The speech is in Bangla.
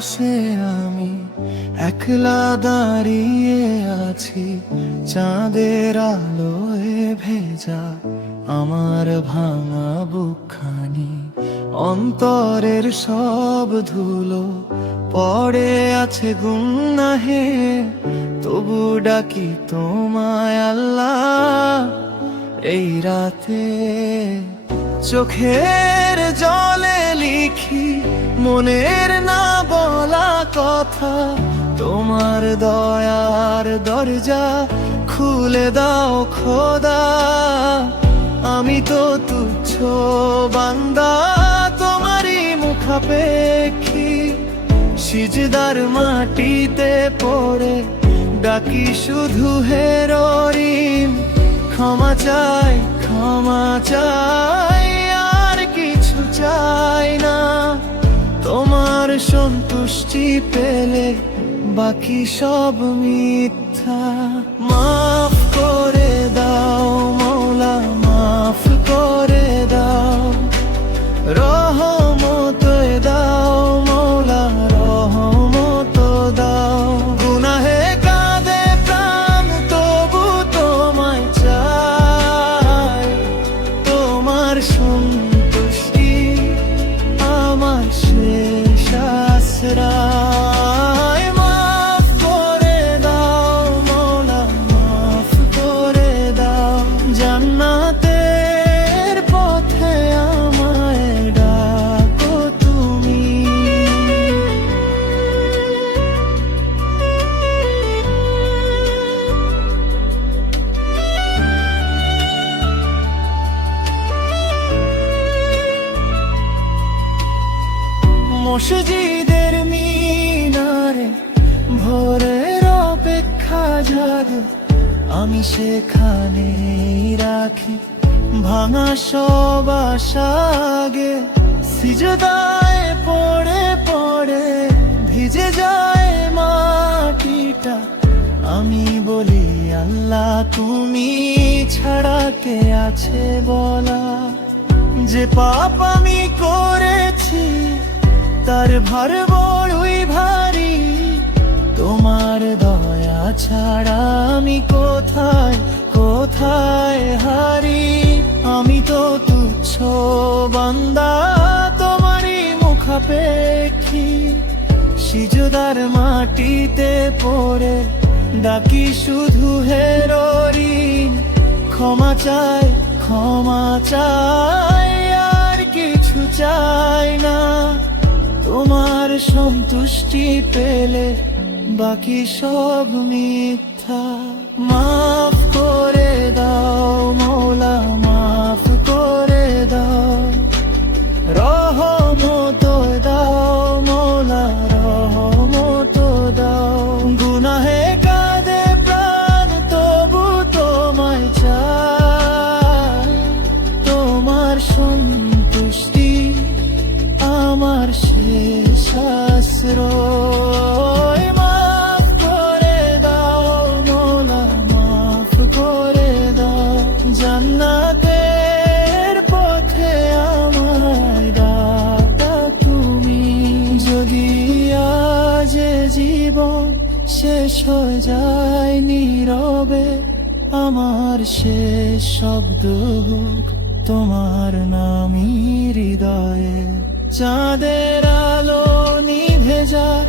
পাশে আমি একলা দাঁড়িয়ে আছি, চাঁদের আলোয় ভেজা আমার ভাঙা বুকখানি। অন্তরের সব ধুলো পড়ে আছে গুনাহে, তবু ডাকি তোমায় আল্লাহ এই রাতে। চোখের জলে লিখি মনের না বলা কথা, তোমার দয়ার দরজা খুলে দাও খোদা। আমি তো তুচ্ছ বান্দা, তোমারই মুখাপেক্ষী, সিজদার মাটিতে পড়ে ডাকি শুধু হে রহিম। ক্ষমা চাই, ক্ষমা চাই, আর কিছু চাই না। তোমার সন্তুষ্টি পেলে বাকি সব মিথ্যা। মাফ করে দাও মওলা, মাফ করে দাও, রহমত দাও মওলা, রহমত দাও। গুনাহে কাঁদে প্রাণ, তবু তোমায় চাই। তোমার সন্তুষ্টি আমার শেষ আশ্রয়। মাফ করে দাও মওলা, মাফ করে দাও। জান্নাতের পথে আমায় ডাকো তুমি। মসজিদের মিনারে ভোরের অপেক্ষা জাগে, আমি সেখানেই রাখি ভাঙা সব আশাগে। সিজদায় পড়ে পড়ে ভিজে যায় মাটিটা, আমি বলি আল্লাহ তুমি ছাড়া কে আছে বলা। যে পাপ আমি করেছি তার ভার বড়ই ভারী, তোমার দয়া ছাড়া আমি কোথায় কোথায় হারি। আমি তো তুচ্ছ বান্দা, তোমারই মুখাপেক্ষী, সিজদার মাটিতে পড়ে ডাকি শুধু হে রহিম। ক্ষমা চাই, ক্ষমা চাই, আর কিছু চাই না। তোমার সন্তুষ্টি পেলে বাকি সব মিথ্যা। মাফ করে দাও মওলা, মাফ করে দাও, রহমত দাও মওলা, রহমত দাও। গুনাহে কাঁদে প্রাণ, তবু তোমায় চাই। তোমার সন্তুষ্টি আমার শেষ আশ্রয়। মাফ করে দাও মওলা, মাফ করে দাও। জান্নাতের পথে আমায় ডাকা তুমি। যদি আজ জীবন শেষ হয়ে যায় নীরবে, আমার শেষ শব্দ হোক তোমার নামই হৃদয়ে। চাঁদের আলো নিভে যাক,